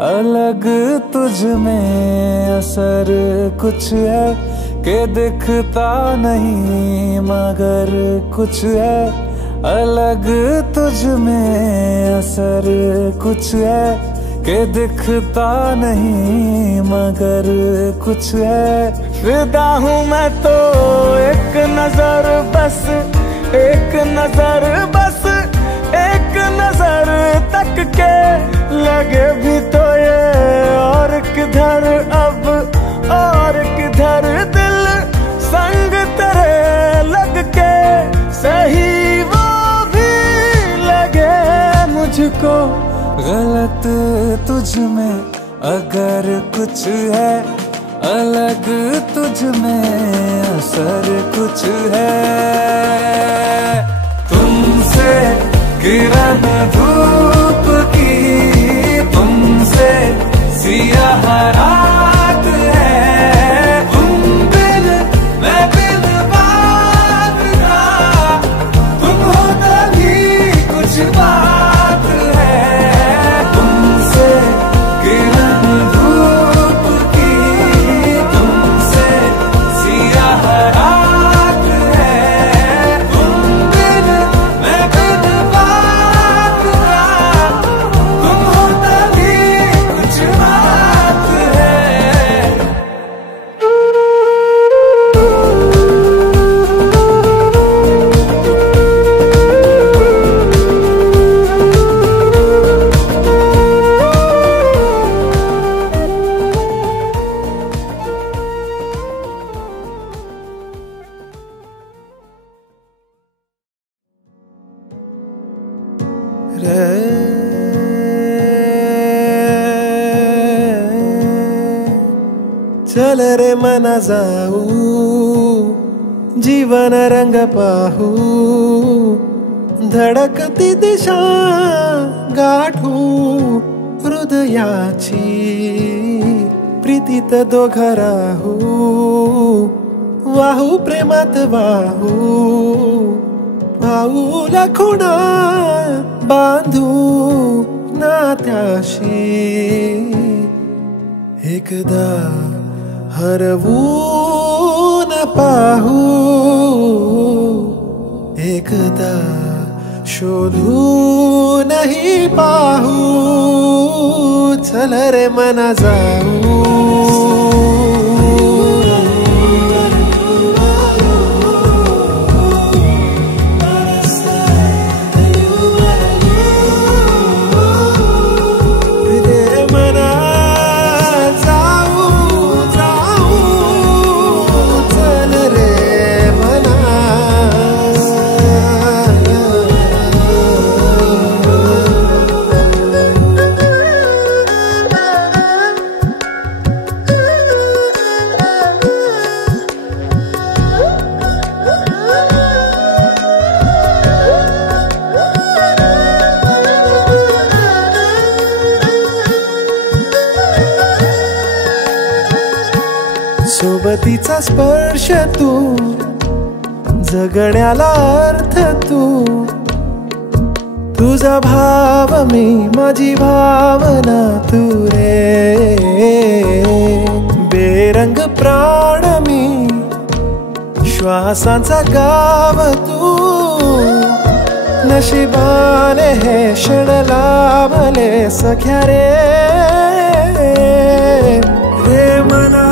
अलग तुझ में असर कुछ है कि दिखता नहीं मगर कुछ है। अलग तुझ में असर कुछ है कि दिखता नहीं मगर कुछ है। फिदा हूँ मैं तो एक नजर बस, एक नजर बस, एक नजर तक के लगे भी तो ये और किधर अब और किधर दिल संग तेरे लग के सही वो भी लगे मुझको। गलत तुझ में अगर कुछ है, अलग तुझ में असर कुछ है। तुमसे किरण धूप की, तुमसे सियाह रात है। तुम बिन मैं बिन बात का, तुम हो तभी कुछ बात है। तुमसे किरण धूप की, तुमसे सियाह रात है। तुम बिन मैं बिन बात का, तुम हो तभी कुछ बात है। चल रे मना जाऊ, जीवन रंग पाहू, धडकती दिशा गाठू, हृदयाची प्रीतीत दोघं राहू, वाहू प्रेमात वाहू, पाऊल खुणा बांधू नात्याशी। एकदा हरवून पाहू, एकदा शोधूनही पाहू। चल रे मना जाऊ, सोबतीचा स्पर्श तू, जगण्याला अर्थ तू, तुझा भाव मी, माझी भावना तू रे। बेरंग प्राण मी, श्वासांचा गाव तू, नशिबाने हे क्षण लाभले सख्या रे। रे मना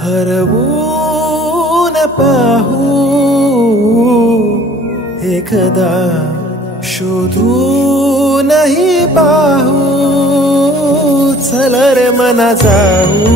हरवून पाहू, एकदा शोधूनही पाहू। चल रे मना जाऊ,